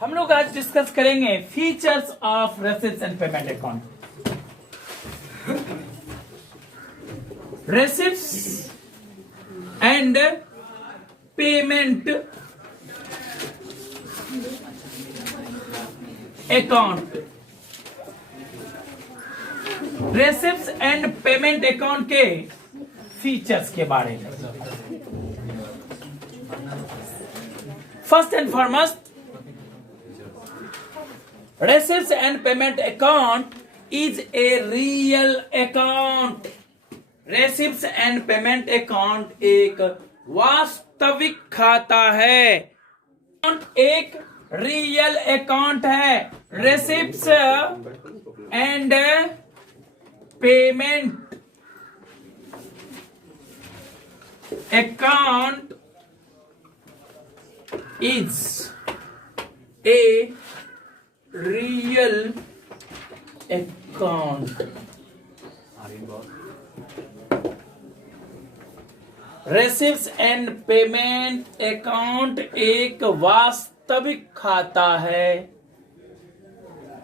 हम लोग आज डिस्कस करेंगे features of रेसिप्ट्स and payment account. Receipts and payment account, receipts and payment account के फीचर्स के बारे में। First and foremost, receipts and payment account is a real account। receipts and payment account एक वास्तविक खाता है, एक रियल अकाउंट है। receipts and payment account is a real account। Receipts and payment account एक वास्तविक खाता है।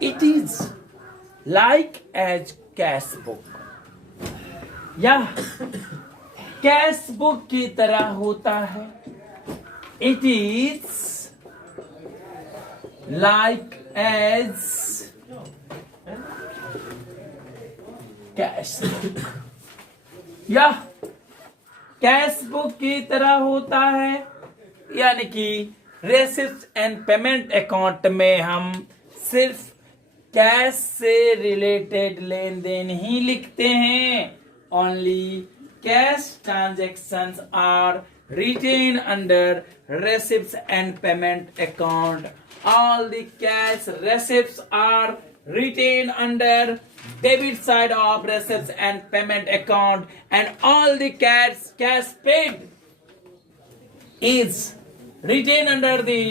It is like as cash book, या कैश बुक की तरह होता है। It is like as cash book, या कैश बुक की तरह होता है। यानी कि रेसिप्ट्स एंड पेमेंट अकाउंट में हम सिर्फ कैश से रिलेटेड लेन देन ही लिखते हैं। Only cash transactions are written under receipts and payment account. All the cash receipts are retained under debit side of receipts and payment account, and all the cash paid is retained under the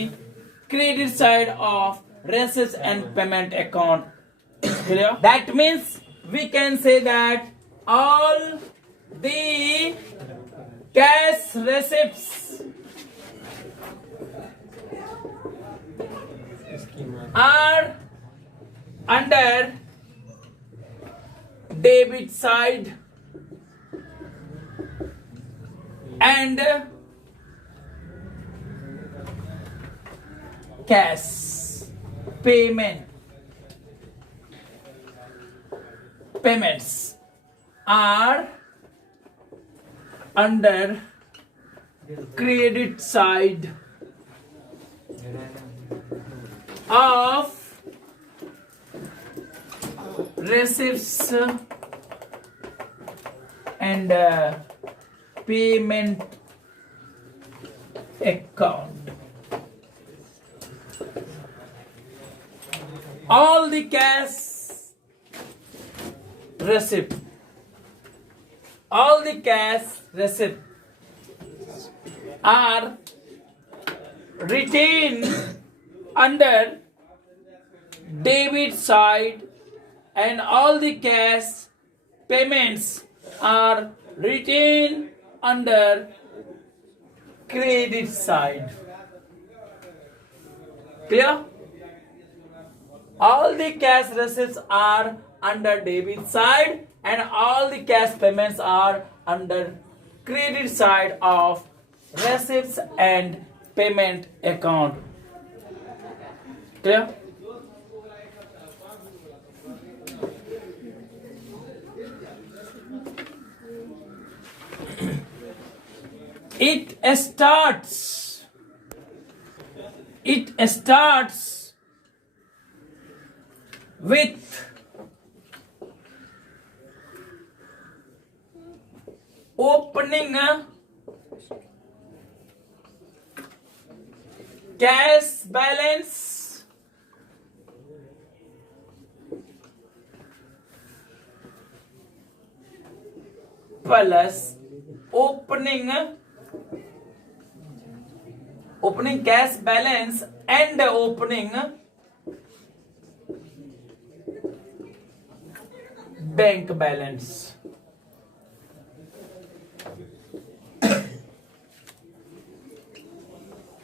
credit side of receipts and payment account. Clear? That means we can say that all the cash receipts are under debit side and cash payments are under credit side of receipts and payment account। all the cash receipt, all the cash receipts are retained under debit side, and all the cash payments are retained under credit side। Clear? All the cash receipts are under debit side, and all the cash payments are under credit side of receipts and payment account। Clear? It starts with opening cash balance plus opening cash balance and opening bank balance।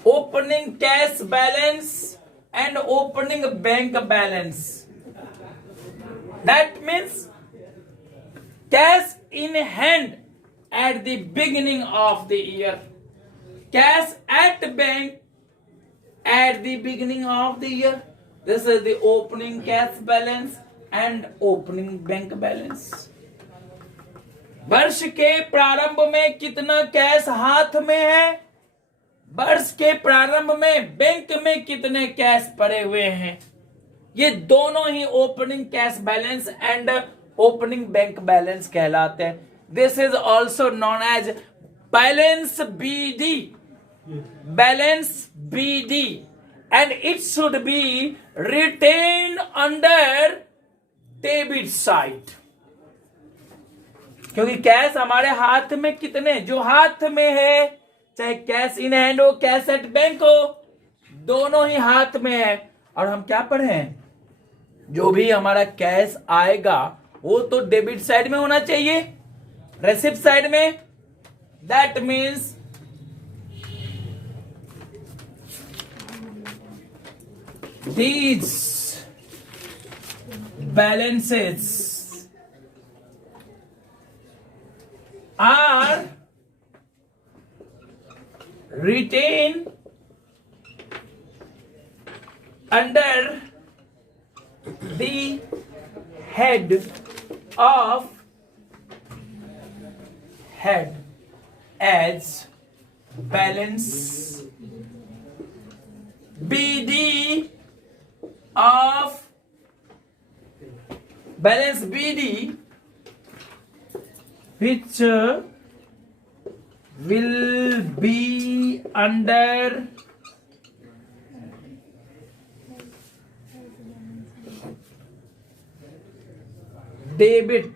opening cash balance and opening bank balance. That means cash in hand at the beginning of the year, cash at bank at the beginning of the year. This is the opening cash balance and opening bank balance. वर्ष के प्रारंभ में कितना cash हाथ में है, वर्ष के प्रारंभ में बैंक में कितने कैश पड़े हुए हैं, ये दोनों ही opening cash balance and opening bank balance कहलाते हैं. This is also known as balance BD, balance BD, and it should be written under debit side. क्योंकि कैश हमारे हाथ में कितने, जो हाथ में है, चाहे कैश इन हैंड हो, कैश एट बैंक हो, दोनों ही हाथ में है. और हम क्या पढ़े हैं, जो भी हमारा कैश आएगा वो तो डेबिट साइड में होना चाहिए, रेसिप्ट साइड में. That means these balances are retained under the head as balance BD of balance BD, which will be under debit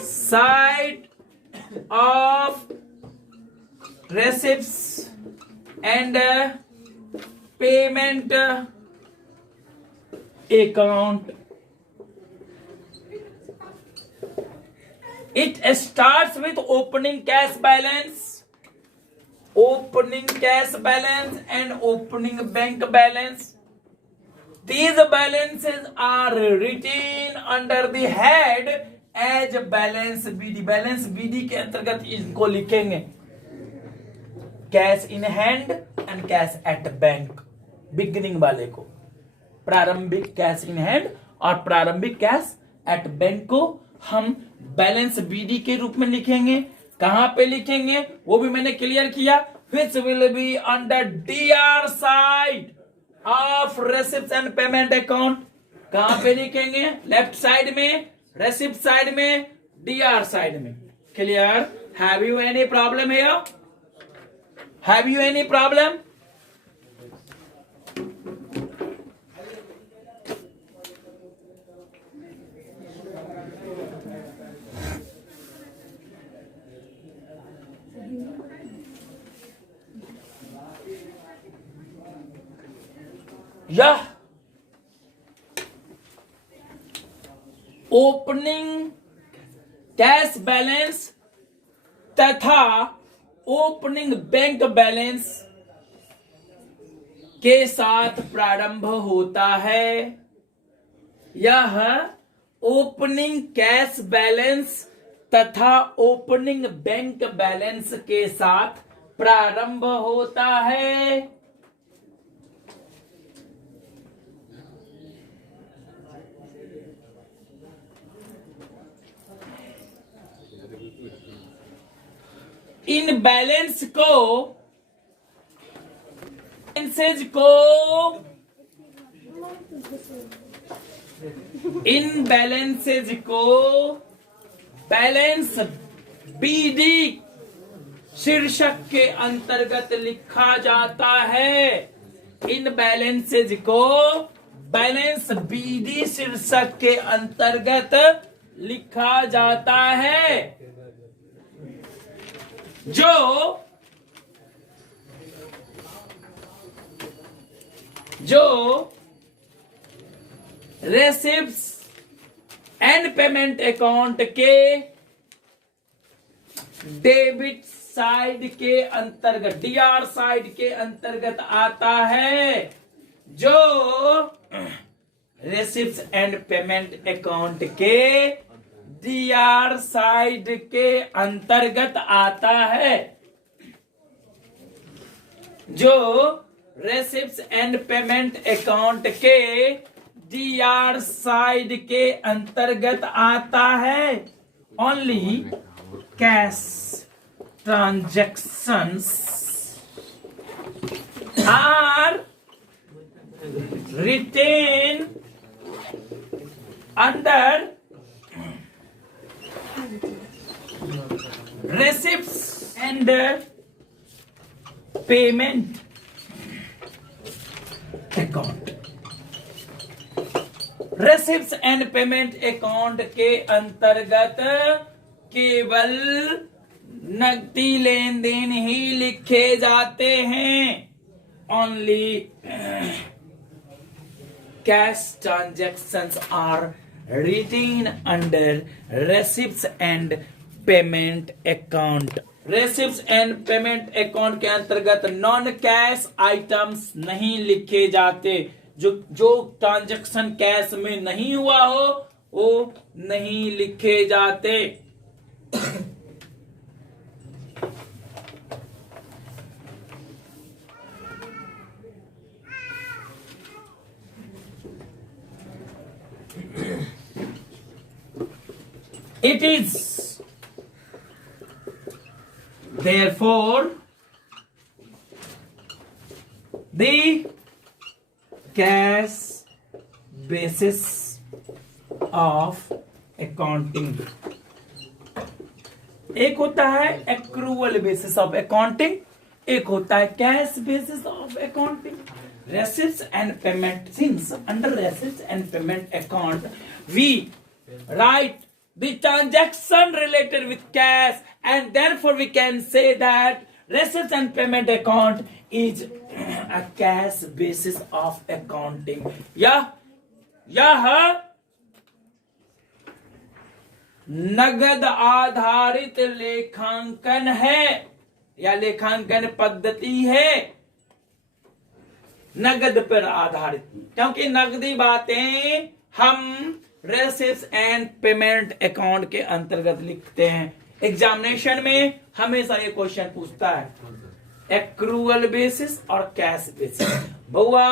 side of receipts and payment account. It starts with opening cash balance, opening cash balance and opening bank balance. These balances are written under the head as balance BD. balance BD के अंतर्गत इनको लिखेंगे cash in hand and cash at bank. Beginning वाले को प्रारंभिक cash in hand और प्रारंभिक cash at bank को हम बैलेंस बीडी के रूप में लिखेंगे. कहां पे लिखेंगे वो भी मैंने क्लियर किया. Which will be under DR side of receipt and payment account. कहां पे लिखेंगे, लेफ्ट साइड में, रेसिप्ट साइड में, डीआर साइड में. Clear? Have you any problem here? Have you any problem? यह ओपनिंग कैश बैलेंस तथा opening bank balance के साथ प्रारंभ होता है. यह ओपनिंग कैश बैलेंस तथा ओपनिंग बैंक बैलेंस के साथ प्रारंभ होता है. इन बैलेंस को इन बैलेंसेज को बैलेंस बीडी शीर्षक के अंतर्गत लिखा जाता है. इन बैलेंसेज को बैलेंस बीडी शीर्षक के अंतर्गत लिखा जाता है. जो रेसिप्ट्स एंड पेमेंट अकाउंट के डेबिट साइड के अंतर्गत, डीआर साइड के अंतर्गत आता है, जो रेसिप्ट्स एंड पेमेंट अकाउंट के डीआर साइड के अंतर्गत आता है, जो रेसिप्ट्स एंड पेमेंट अकाउंट के डीआर साइड के अंतर्गत आता है। Only cash transactions are written under receipts and payment account। Receipts and payment account के अंतर्गत केवल नकदी लेन देन ही लिखे जाते हैं। Only cash transactions are written under receipts and payment account. Receipts and payment account के अंतर्गत नॉन कैश आइटम्स नहीं लिखे जाते। जो ट्रांजैक्शन कैश में नहीं हुआ हो वो नहीं लिखे जाते। It is therefore the cash basis of accounting। एक होता है एक्रूवल बेसिस ऑफ अकाउंटिंग, एक होता है cash basis of accounting. Receipts and payment, since under receipts and payment account we write the transaction related with cash, and therefore we can say that receipts and payment account is a cash basis of accounting। यह नगद आधारित लेखांकन है या लेखांकन पद्धति है, नगद पर आधारित, क्योंकि नगदी बातें हम रेसिप्ट्स एंड पेमेंट अकाउंट के अंतर्गत लिखते हैं। एग्जामिनेशन में हमेशा ये क्वेश्चन पूछता है एक्रूवल बेसिस और कैश बेसिस। बउआ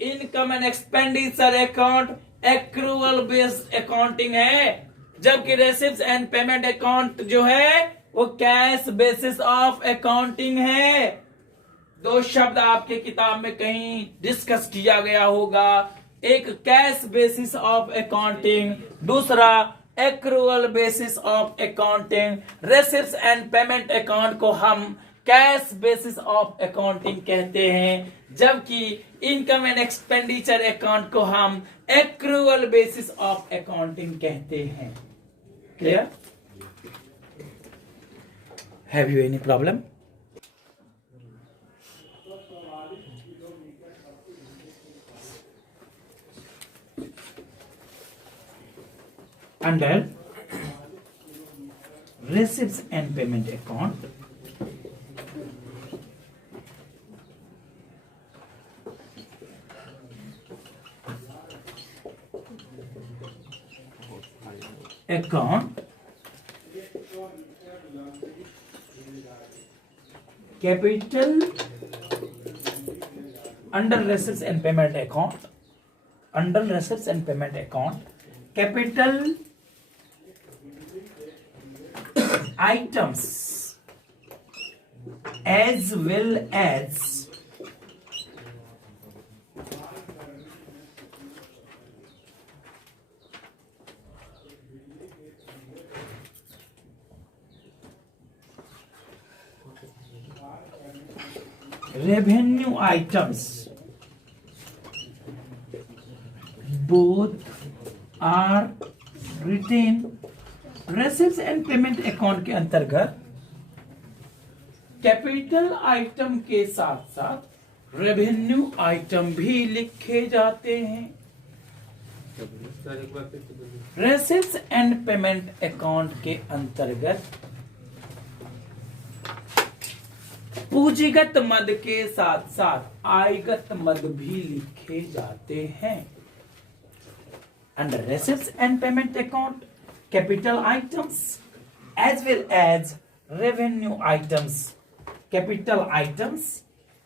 income and expenditure account accrual based accounting है, जबकि रेसिप्ट्स एंड पेमेंट अकाउंट जो है वो कैश बेसिस ऑफ अकाउंटिंग है। दो शब्द आपके किताब में कहीं डिस्कस किया गया होगा, एक कैश बेसिस ऑफ अकाउंटिंग, दूसरा accrual basis of accounting. Receipts and payment account को हम कैश बेसिस ऑफ अकाउंटिंग कहते हैं, जबकि इनकम एंड एक्सपेंडिचर अकाउंट को हम एक्रूवल बेसिस ऑफ अकाउंटिंग कहते हैं। Clear? Have you any problem? Under receipts and payment account, capital under receipts and payment account, under receipts and payment account, capital items as well as revenue items both are written। रेसिप्ट्स and payment account के अंतर्गत capital item के साथ साथ revenue item भी लिखे जाते हैं। रेसिप्ट्स and payment account के अंतर्गत पूंजीगत मद के साथ साथ आयगत मद भी लिखे जाते हैं। Under receipts and payment account, capital items as well as revenue items, capital items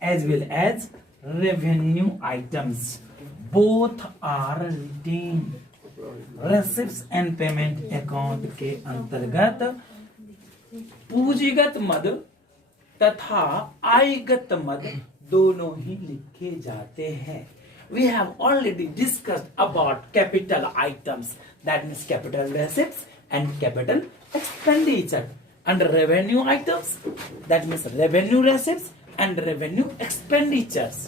as well as revenue items both are retained. Receipts and payment account के अंतर्गत पूंजीगत मद तथा आयगत मद दोनों ही लिखे जाते हैं। We have already discussed about capital items, that means capital receipts and capital expenditure. Under revenue items, that means revenue receipts and revenue expenditures.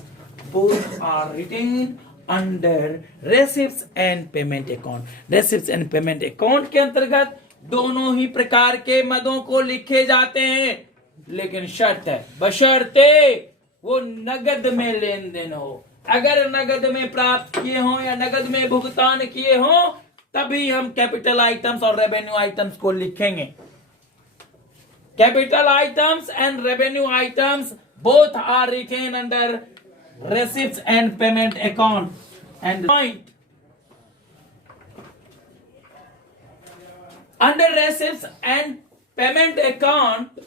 Both are written under receipts and payment account. Receipts and payment account के अंतर्गत दोनों ही प्रकार के मदों को लिखे जाते हैं, लेकिन शर्त है बशर्ते वो नगद में लेन देन हो। अगर नगद में प्राप्त किए हों या नगद में भुगतान किए हों तभी हम कैपिटल आइटम्स और रेवेन्यू आइटम्स को लिखेंगे। Capital items and revenue items both are written under receipts and payment account. And point under receipts and payment account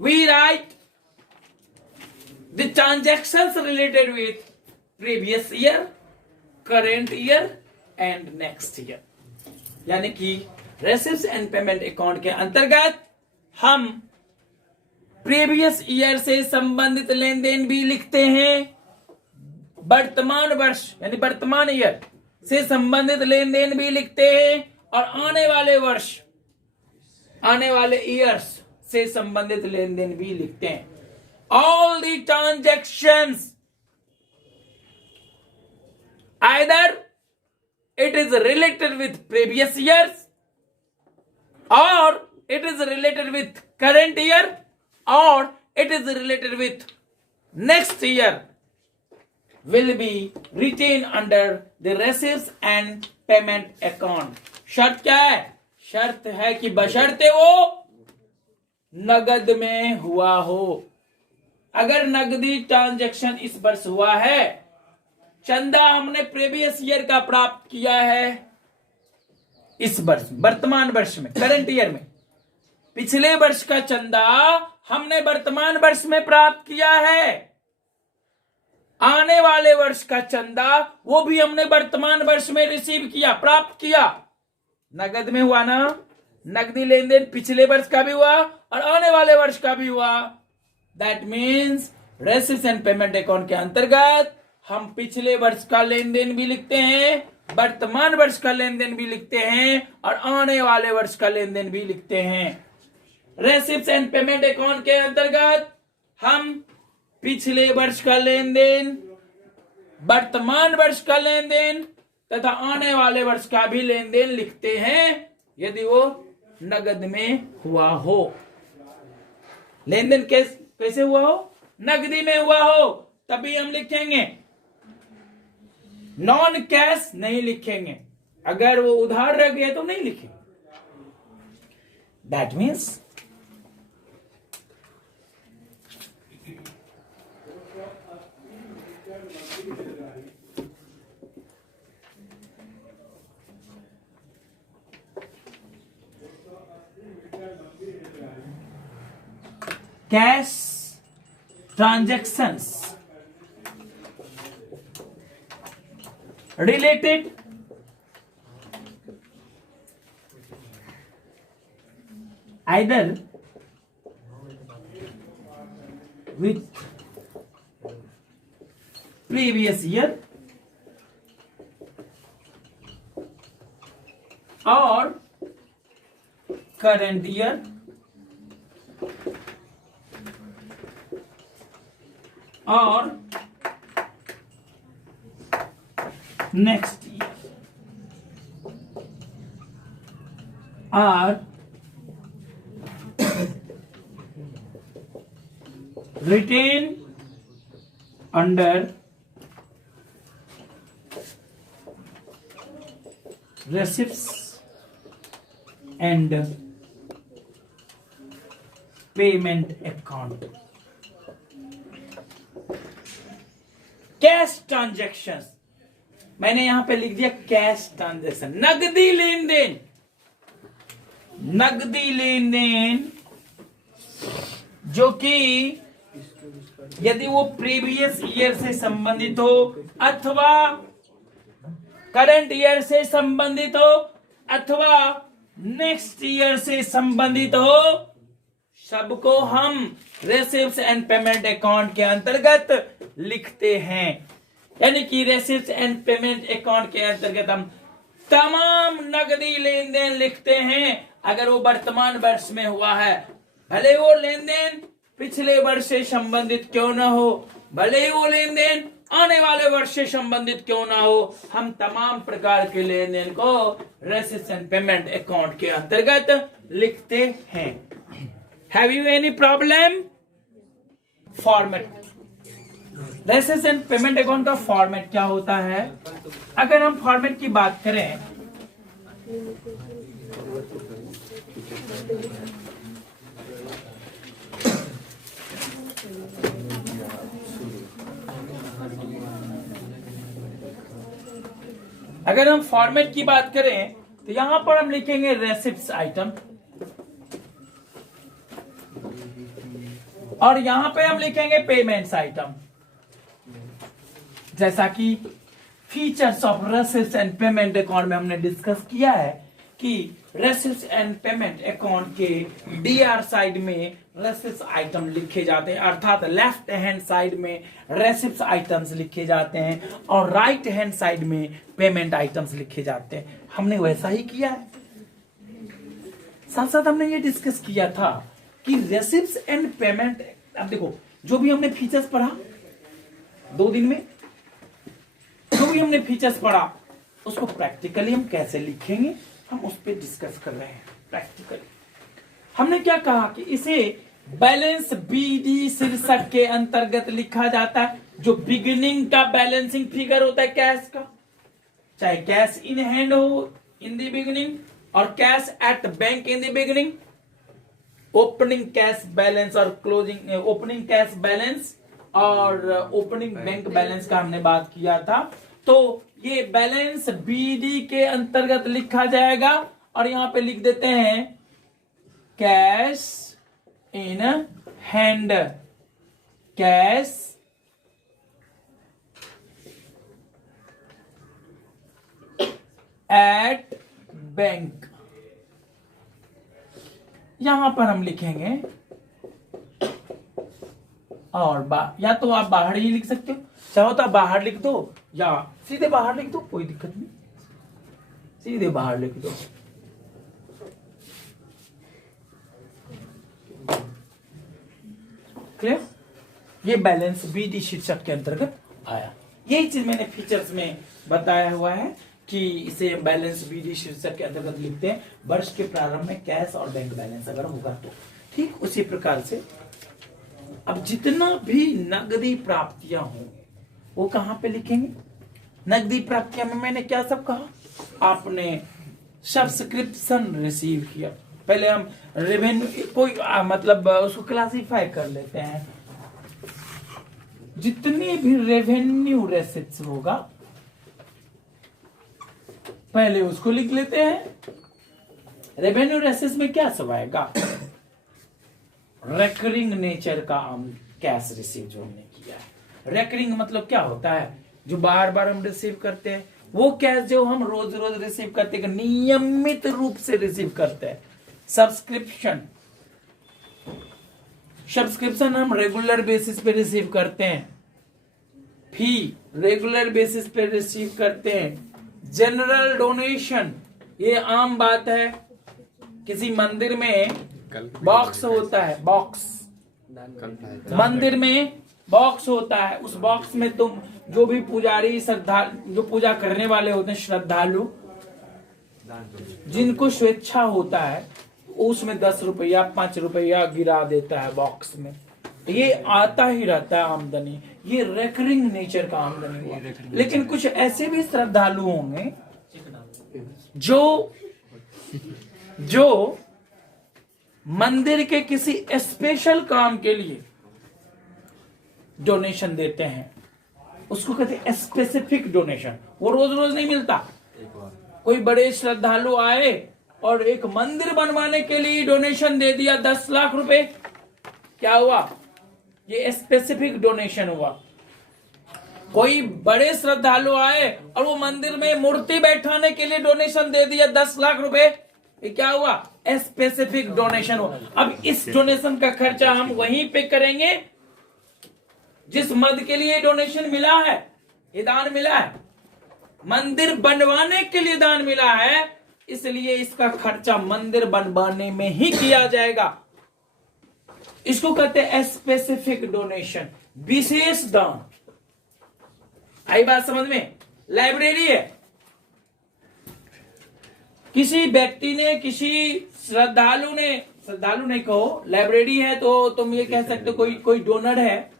we write the transactions related with previous year, current year and next year. यानी कि receipts and payment account के अंतर्गत हम previous year से संबंधित लेन then भी लिखते हैं, वर्तमान वर्ष यानी वर्तमान ईयर से संबंधित लेन देन भी लिखते हैं और आने वाले वर्ष आने वाले ईयर्स से संबंधित लेन देन भी लिखते हैं। All the transactions either it is related with previous years और it is related with current year or it is related with next year will be retained under the receipts and payment account. शर्त क्या है? शर्त है कि बशर्ते वो नगद में हुआ हो। अगर नगदी ट्रांजैक्शन इस वर्ष हुआ है, चंदा हमने प्रीवियस ईयर का प्राप्त किया है इस वर्ष वर्तमान वर्ष में करंट ईयर में, पिछले वर्ष का चंदा हमने वर्तमान वर्ष में प्राप्त किया है, आने वाले वर्ष का चंदा वो भी हमने वर्तमान वर्ष में रिसीव किया प्राप्त किया। नगद में हुआ ना, नगदी लेन देन पिछले वर्ष का भी हुआ और आने वाले वर्ष का भी हुआ। That means रेसिप्ट्स and payment account के अंतर्गत हम पिछले वर्ष का लेन देन भी लिखते हैं, वर्तमान वर्ष का लेन देन भी लिखते हैं और आने वाले वर्ष का लेन देन भी लिखते हैं। रेसिप्ट्स एंड पेमेंट अकाउंट के अंतर्गत हम पिछले वर्ष का लेन देन, वर्तमान वर्ष का लेन देन तथा आने वाले वर्ष का भी लेन देन लिखते हैं यदि वो नगद में हुआ हो। लेन देन कैसे हुआ हो? नगदी में हुआ हो तभी हम लिखेंगे, नॉन कैश नहीं लिखेंगे। अगर वो उधार रह गए तो नहीं लिखेंगे। That means cash transactions related either with previous year or current year or next year are written under receipts and payment account. Cash transaction, मैंने यहां पे लिख दिया कैश ट्रांजैक्शन, नगदी लेन देन। नगदी लेन देन जो कि यदि वो प्रीवियस ईयर से संबंधित हो अथवा करंट ईयर से संबंधित हो अथवा नेक्स्ट ईयर से संबंधित हो, सबको हम रेसिप्ट्स एंड पेमेंट अकाउंट के अंतर्गत लिखते हैं। यानी कि रेसिप्ट्स एंड पेमेंट अकाउंट के अंतर्गत हम तमाम नगदी लेन देन लिखते हैं। अगर वो वर्तमान वर्ष में हुआ है, भले वो लेन देन पिछले वर्ष से संबंधित क्यों ना हो, भले ही वो लेन देन आने वाले वर्ष से संबंधित क्यों ना हो, हम तमाम प्रकार के लेन देन को रेसिप्ट्स एंड पेमेंट अकाउंट के अंतर्गत लिखते हैं। Have you any problem? Format, रेसिप्ट्स and payment account का फॉर्मेट क्या होता है? अगर हम फॉर्मेट की बात करें, अगर हम फॉर्मेट की बात करें तो यहां पर हम लिखेंगे रेसिप्ट्स आइटम और यहां पे हम लिखेंगे पेमेंट्स आइटम। जैसा कि features of रेसिप्ट्स and payment account में हमने डिस्कस किया है कि रेसिप्ट्स एंड पेमेंट अकाउंट के डीआर साइड में रेसिप्ट्स आइटम लिखे जाते हैं, अर्थात लेफ्ट हैंड साइड में रेसिप्ट्स आइटम्स लिखे जाते हैं और राइट हैंड साइड में पेमेंट आइटम्स लिखे जाते हैं। हमने वैसा ही किया है। साथ साथ हमने ये डिस्कस किया था कि रेसिप्ट्स एंड पेमेंट, अब देखो जो भी हमने फीचर्स पढ़ा 2 दिन में, जो भी हमने फीचर्स पढ़ा उसको प्रैक्टिकली हम कैसे लिखेंगे, हम उस पर डिस्कस कर रहे हैं। प्रैक्टिकली हमने क्या कहा कि इसे बैलेंस बीडी शीर्षक के अंतर्गत लिखा जाता है। जो बिगिनिंग का बैलेंसिंग फिगर होता है कैश का, चाहे कैश इन हैंड हो इन द बिगिनिंग और cash at bank in the beginning, opening cash balance और क्लोजिंग, ओपनिंग कैश बैलेंस और ओपनिंग बैंक बैलेंस का हमने बात किया था। तो ये बैलेंस बीडी के अंतर्गत लिखा जाएगा और यहां पे लिख देते हैं cash in hand, cash at bank, यहां पर हम लिखेंगे। और या तो आप बाहर ही लिख सकते हो, चाहो तो आप बाहर लिख दो या सीधे बाहर लिख दो, कोई दिक्कत नहीं, सीधे बाहर लिख दो। क्लियर? ये बैलेंस बीडी शीर्षक के अंतर्गत आया। यही चीज मैंने फीचर्स में बताया हुआ है कि इसे बैलेंस बीडी शीर्षक के अंतर्गत लिखते हैं वर्ष के प्रारंभ में कैश और बैंक बैलेंस अगर होगा तो। ठीक उसी प्रकार से अब जितना भी नगदी प्राप्तियां होंगी वो कहां पे लिखेंगे? नगदी प्राप्तियां में मैंने क्या सब कहा? आपने सब्सक्रिप्शन रिसीव किया, पहले हम रेवेन्यू कोई मतलब उसको क्लासिफाई कर लेते हैं। जितनी भी रेवेन्यू रेसिप्ट्स होगा पहले उसको लिख लेते हैं। रेवेन्यू रेसिप्ट्स में क्या सब आएगा? रेकरिंग नेचर का हम कैश रिसीव जो हमने किया है। रेकरिंग मतलब क्या होता है? जो बार बार हम रिसीव करते हैं, वो कैश जो हम रोज रोज रिसीव करते हैं, नियमित रूप से रिसीव करते हैं। सब्सक्रिप्शन, सब्सक्रिप्शन हम रेगुलर बेसिस पे रिसीव करते हैं। फी रेगुलर बेसिस पे रिसीव करते हैं। जनरल डोनेशन, ये आम बात है, किसी मंदिर में बॉक्स होता है, बॉक्स मंदिर में बॉक्स होता है, उस बॉक्स में तुम जो भी पुजारी श्रद्धालु, जो पूजा करने वाले होते हैं श्रद्धालु, जिनको स्वेच्छा होता है, उसमें 10 रुपया 5 रुपया गिरा देता है बॉक्स में। ये आता ही रहता है आमदनी, ये रेकरिंग नेचर का आमदनी हुआ। लेकिन कुछ ऐसे भी श्रद्धालु होंगे जो मंदिर के किसी स्पेशल काम के लिए डोनेशन देते हैं, उसको कहते हैं स्पेसिफिक डोनेशन। वो रोज रोज नहीं मिलता। कोई बड़े श्रद्धालु आए और एक मंदिर बनवाने के लिए डोनेशन दे दिया 10 लाख रुपए, क्या हुआ? ये स्पेसिफिक डोनेशन हुआ। कोई बड़े श्रद्धालु आए और वो मंदिर में मूर्ति बैठाने के लिए डोनेशन दे दिया 10 लाख रुपए, ये क्या हुआ? स्पेसिफिक डोनेशन हुआ। अब इस डोनेशन का खर्चा हम वहीं पे करेंगे जिस मद के लिए डोनेशन मिला है, ये दान मिला है, मंदिर बनवाने के लिए दान मिला है, इसलिए इसका खर्चा मंदिर बनवाने में ही किया जाएगा। इसको कहते हैं स्पेसिफिक डोनेशन, विशेष दान। आई बात समझ में? लाइब्रेरी है, किसी व्यक्ति ने, किसी श्रद्धालु ने, श्रद्धालु नहीं कहो, लाइब्रेरी है तो तुम ये कह सकते हो कोई डोनर है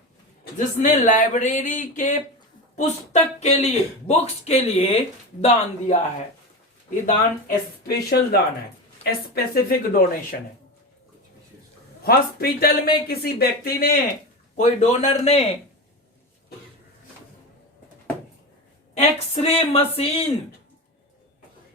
जिसने लाइब्रेरी के पुस्तक के लिए, बुक्स के लिए दान दिया है। ये दान स्पेशल दान है, स्पेसिफिक डोनेशन है। हॉस्पिटल में किसी व्यक्ति ने, कोई डोनर ने एक्सरे मशीन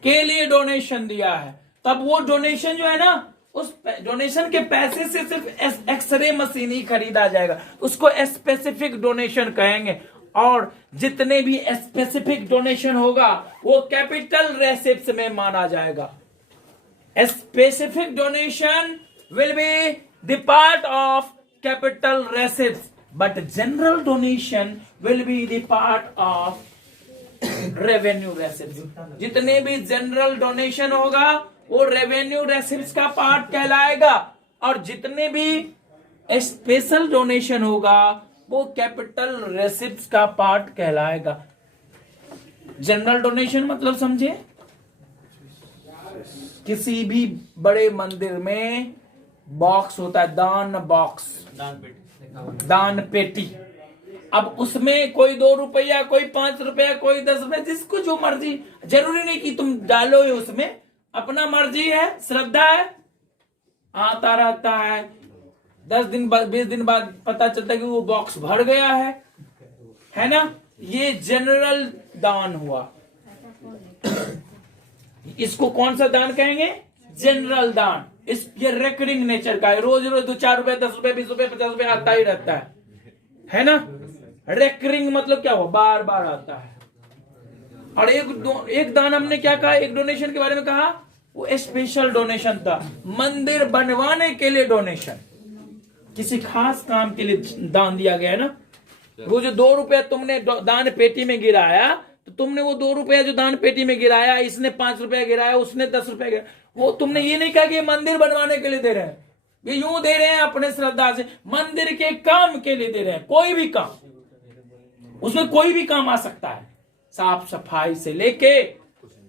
के लिए डोनेशन दिया है, तब वो डोनेशन जो है ना, उस डोनेशन के पैसे से सिर्फ एक्सरे मशीन ही खरीदा जाएगा, उसको स्पेसिफिक डोनेशन कहेंगे। और जितने भी स्पेसिफिक डोनेशन होगा वो कैपिटल रेसिप्ट्स में माना जाएगा। Specific donation will be the part of capital रेसिप्ट्स, but general donation will be the part of revenue रेसिप्ट्स। जितने भी जनरल डोनेशन होगा वो रेवेन्यू रेसिप्ट्स का पार्ट कहलाएगा, और जितने भी स्पेशल डोनेशन होगा वो कैपिटल रेसिप्ट्स का पार्ट कहलाएगा। जनरल डोनेशन मतलब समझे? किसी भी बड़े मंदिर में बॉक्स होता है, दान बॉक्स, दान पेटी। अब उसमें कोई 2 रुपया, कोई 5 रुपया, कोई 10 रुपया, जिसको जो मर्जी, जरूरी नहीं कि तुम डालो ही उसमें, अपना मर्जी है, श्रद्धा है, आता रहता है। 10 दिन बाद, 20 दिन बाद पता चलता है कि वो बॉक्स भर गया है ना? ये जनरल दान हुआ। इसको कौन सा दान कहेंगे? जनरल दान। ये रेकरिंग नेचर का है, रोज रोज 2-4 रुपए, 10 रुपए, 20 रुपए, 50 रुपए आता ही रहता है ना? रेकरिंग मतलब क्या हुआ? बार बार आता है। और एक दान हमने क्या कहा, एक डोनेशन के बारे में कहा, वो स्पेशल डोनेशन था, मंदिर बनवाने के लिए डोनेशन, किसी खास काम के लिए दान दिया गया है ना। वो जो 2 रुपया तुमने दान पेटी में गिराया, तो तुमने वो 2 रुपया जो दान पेटी में गिराया, इसने 5 रुपया गिराया, उसने 10 रुपया गिराया, वो तुमने ये नहीं कहा कि ये मंदिर बनवाने के लिए दे रहे हैं, ये यूं दे रहे हैं अपने श्रद्धा से, मंदिर के काम के लिए दे रहे हैं। कोई भी काम, उसमें कोई भी काम आ सकता है, साफ सफाई से लेके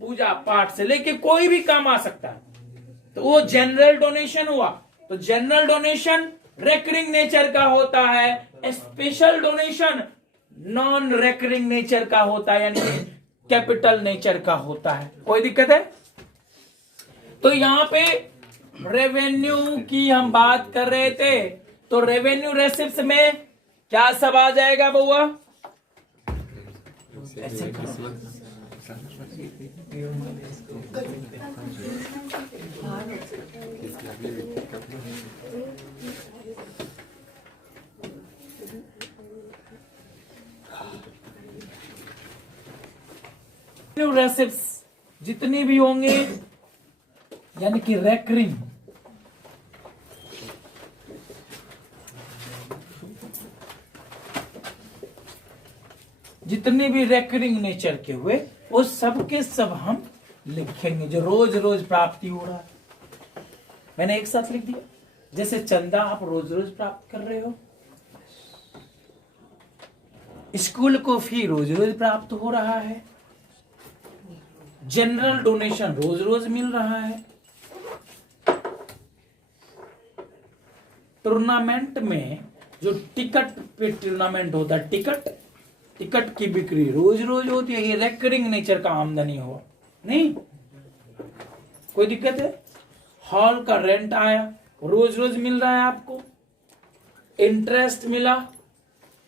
पूजा पाठ से लेके कोई भी काम आ सकता है, तो वो जनरल डोनेशन हुआ। तो जनरल डोनेशन रेकरिंग नेचर का होता है, special donation non recurring nature का होता है, यानी कैपिटल नेचर का होता है। कोई दिक्कत है? तो यहां पे रेवेन्यू की हम बात कर रहे थे, तो रेवेन्यू रेसिप्ट्स में क्या सब आ जाएगा बउआ? रेसिप्ट्स जितने भी होंगे, यानी कि रेकरिंग, जितने भी रेकरिंग नेचर के हुए वो सब के सब हम लिखेंगे, जो रोज रोज प्राप्ति हो रहा है। मैंने एक साथ लिख दिया। जैसे चंदा आप रोज रोज प्राप्त कर रहे हो, स्कूल को फी रोज रोज प्राप्त हो रहा है, जनरल डोनेशन रोज रोज मिल रहा है, टूर्नामेंट में जो टिकट पे टूर्नामेंट होता है, टिकट की बिक्री रोज रोज होती है। ये रेकरिंग नेचर का आमदनी हो नहीं, कोई दिक्कत है? हॉल का रेंट आया, रोज रोज मिल रहा है आपको, इंटरेस्ट मिला,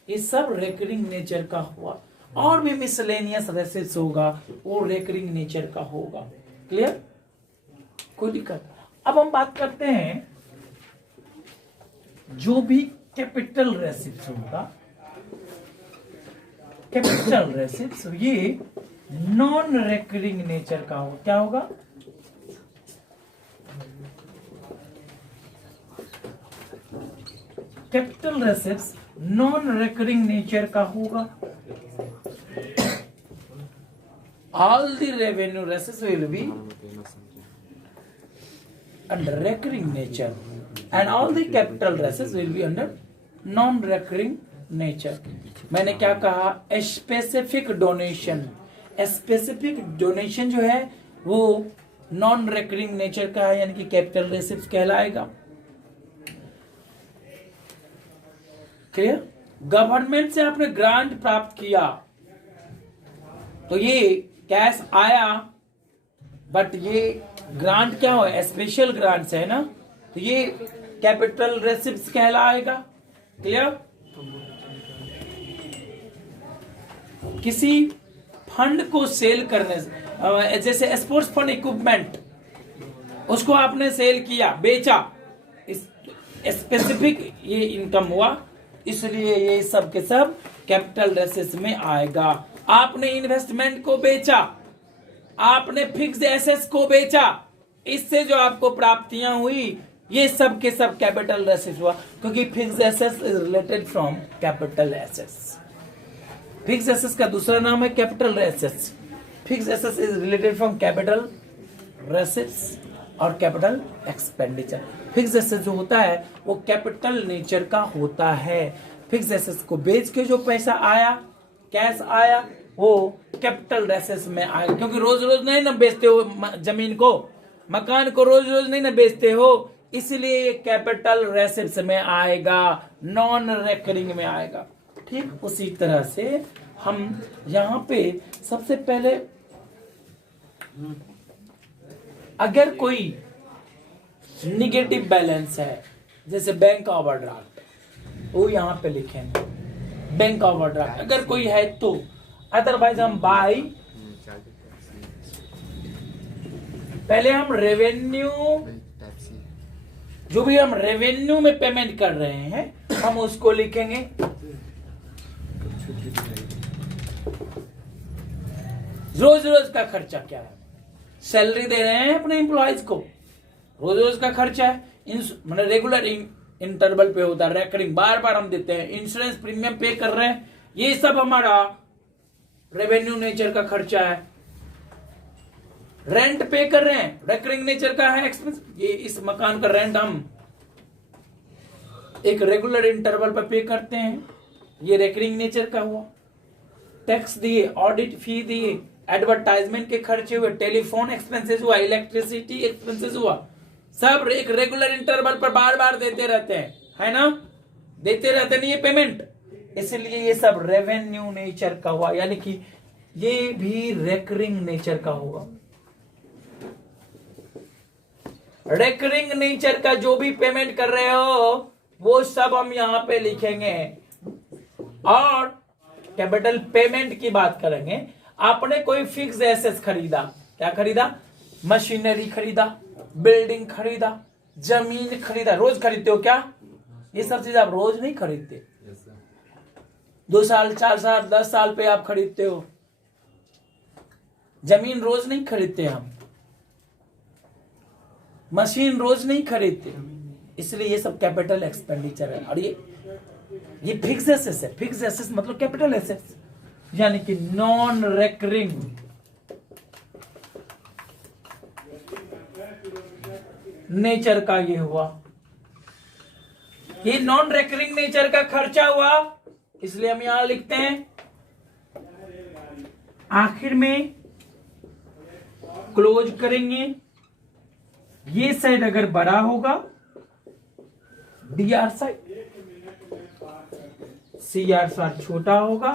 ये सब रेकरिंग नेचर का हुआ। और भी मिसलेनियस रेसेस होगा, वो रेकरिंग नेचर का होगा। क्लियर, कोई दिक्कत। अब हम बात करते हैं जो भी कैपिटल रेसिप्स होगा, कैपिटल रेसिप्स ये नॉन रेकरिंग नेचर का होगा। क्या होगा? कैपिटल रेसिप्स नॉन रेकरिंग नेचर का होगा। All the revenue receipts will be under recurring nature and all the capital receipts will be under non-recurring nature. मैंने क्या कहा? स्पेसिफिक डोनेशन, स्पेसिफिक डोनेशन जो है वो नॉन रेकरिंग नेचर का है, यानी कि कैपिटल रेसिप्ट कहलाएगा। क्लियर? गवर्नमेंट से आपने ग्रांट प्राप्त किया तो ये कैश आया, बट ये ग्रांट क्या हो? स्पेशल ग्रांट्स है ना, तो ये कैपिटल रेसिप्ट्स कहलाएगा। क्लियर? किसी फंड को सेल करने से, जैसे स्पोर्ट्स फंड इक्विपमेंट, उसको आपने सेल किया, बेचा, स्पेसिफिक ये इनकम हुआ, इसलिए ये सब के सब कैपिटल रेसिप्ट्स में आएगा। आपने इन्वेस्टमेंट को बेचा, आपने फिक्स्ड एसेट्स को बेचा, इससे जो आपको प्राप्तियां हुई, ये सब के सब कैपिटल रेसिप्ट्स हुआ, क्योंकि fixed assets is related from capital assets. Fixed assets का दूसरा नाम है capital assets. Fixed assets is related from capital रेसिप्ट्स और कैपिटल एक्सपेंडिचर। फिक्स्ड एसेट्स जो होता है वो कैपिटल नेचर का होता है। फिक्स्ड एसेट्स को बेच के जो पैसा आया, कैश आया, वो कैपिटल रेसिप्ट्स में आएगा, क्योंकि रोज रोज नहीं ना बेचते हो जमीन को, मकान को रोज रोज नहीं ना बेचते हो, इसलिए ये कैपिटल रेसिप्ट्स में आएगा, नॉन रेकरिंग में आएगा। ठीक उसी तरह से हम यहां पे सबसे पहले अगर कोई निगेटिव बैलेंस है, जैसे बैंक ओवरड्राफ्ट, वो यहां पे लिखेंगे बैंक ओवरड्राफ्ट अगर कोई है तो। अदरवाइज हम बाई, पहले हम रेवेन्यू, जो भी हम रेवेन्यू में पेमेंट कर रहे हैं हम उसको लिखेंगे रोज रोज का खर्चा क्या है। सैलरी दे रहे हैं अपने एम्प्लॉयज को, रोज रोज का खर्चा है, मतलब रेगुलर इंटरवल पे होता है, रेकरिंग बार बार हम देते हैं, इंश्योरेंस प्रीमियम पे कर रहे हैं, ये सब हमारा रेवेन्यू नेचर का खर्चा है। रेंट पे कर रहे हैं, रेकरिंग नेचर का है एक्सपेंस, ये इस मकान का रेंट हम एक रेगुलर इंटरवल पर पे करते हैं, ये रेकरिंग नेचर का हुआ। टैक्स दिए, ऑडिट फी दिए, एडवर्टाइजमेंट के खर्चे हुए, टेलीफोन एक्सपेंसेस हुआ, इलेक्ट्रिसिटी एक्सपेंसेस हुआ, सब एक रेगुलर इंटरवल पर बार बार देते रहते हैं, है ना, देते रहते नहीं ये पेमेंट, इसलिए ये सब रेवेन्यू नेचर का हुआ, यानी कि ये भी रेकरिंग नेचर का होगा। रेकरिंग नेचर का जो भी पेमेंट कर रहे हो वो सब हम यहां पे लिखेंगे। और कैपिटल पेमेंट की बात करेंगे, आपने कोई फिक्स एसेट्स खरीदा, क्या खरीदा? मशीनरी खरीदा, बिल्डिंग खरीदा, जमीन खरीदा, रोज खरीदते हो क्या? ये सब चीज आप रोज नहीं खरीदते, 2 साल 4 साल 10 साल पे आप खरीदते हो, जमीन रोज नहीं खरीदते हम, मशीन रोज नहीं खरीदते, इसलिए ये सब कैपिटल एक्सपेंडिचर है। और ये फिक्स एसेट्स है, फिक्स एसेट्स मतलब कैपिटल एसेट्स, यानी कि नॉन रेकरिंग नेचर का ये हुआ, ये नॉन रेकरिंग नेचर का खर्चा हुआ, इसलिए हम यहां लिखते हैं। आखिर में क्लोज करेंगे, ये साइड अगर बड़ा होगा डीआर साइड, सीआर साइड छोटा होगा,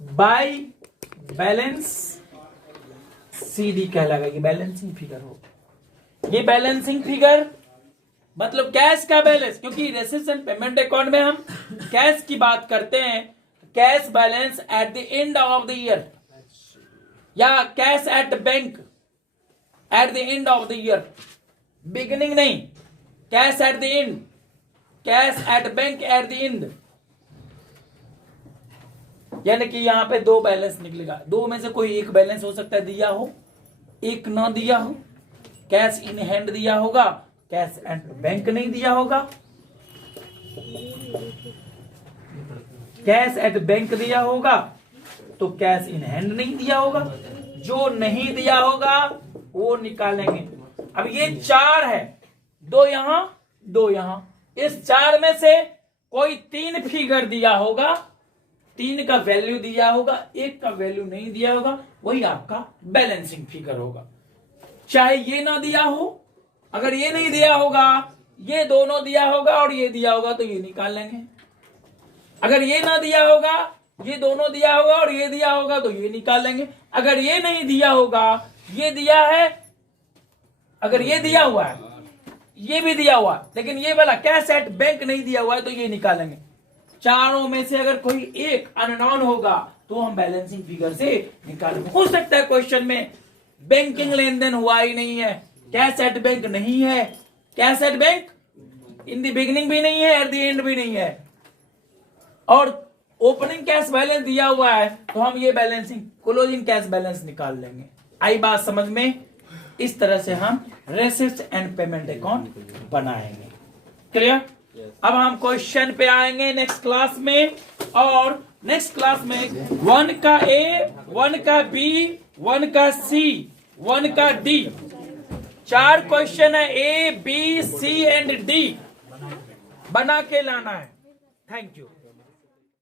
बाय बैलेंस सीडी कहलाएगा, ये बैलेंसिंग फिगर होगा। ये बैलेंसिंग फिगर मतलब कैश का बैलेंस, क्योंकि रेसिप्ट एंड पेमेंट अकाउंट में हम कैश की बात करते हैं, cash balance at the end of the year, या cash at bank at the end of the year, beginning नहीं, cash at the end, cash at bank at the end. यानी कि यहां पे दो बैलेंस निकलेगा, दो में से कोई एक बैलेंस हो सकता है दिया हो, एक ना दिया हो, कैश इन हैंड दिया होगा, कैश एट बैंक नहीं दिया होगा, कैश एट बैंक दिया होगा तो कैश इन हैंड नहीं दिया होगा। जो नहीं दिया होगा वो निकालेंगे। अब ये 4 है, 2 यहां 2 यहां, इस 4 में से कोई 3 फिगर दिया होगा, 3 का वैल्यू दिया होगा, 1 का वैल्यू नहीं दिया होगा, वही आपका बैलेंसिंग फिगर होगा। चाहे ये ना दिया हो, अगर ये नहीं दिया होगा, ये दोनों दिया होगा और ये दिया होगा तो ये निकाल लेंगे। अगर ये ना दिया होगा, ये दोनों दिया होगा और ये दिया होगा तो ये निकाल लेंगे। अगर ये नहीं दिया होगा, ये दिया है, अगर ये दिया हुआ है, ये भी दिया हुआ, लेकिन ये वाला कैश एट बैंक नहीं दिया हुआ है तो ये निकालेंगे। चारों में से अगर कोई एक अननोन होगा तो हम बैलेंसिंग फिगर से निकालेंगे। हो सकता है क्वेश्चन में बैंकिंग लेन देन हुआ ही नहीं है, कैश एट बैंक नहीं है, cash at bank in the beginning भी नहीं है, एट द एंड भी नहीं है, और ओपनिंग कैश बैलेंस दिया हुआ है तो हम ये बैलेंसिंग क्लोजिंग कैश बैलेंस निकाल लेंगे। आई बात समझ में? इस तरह से हम रेसिप्ट एंड पेमेंट अकाउंट बनाएंगे। क्लियर? अब हम क्वेश्चन पे आएंगे नेक्स्ट क्लास में, और नेक्स्ट क्लास में 1 का ए, 1 का बी, 1 का सी, 1 का डी, 4 क्वेश्चन है, A B C and D बना के लाना है। Thank you.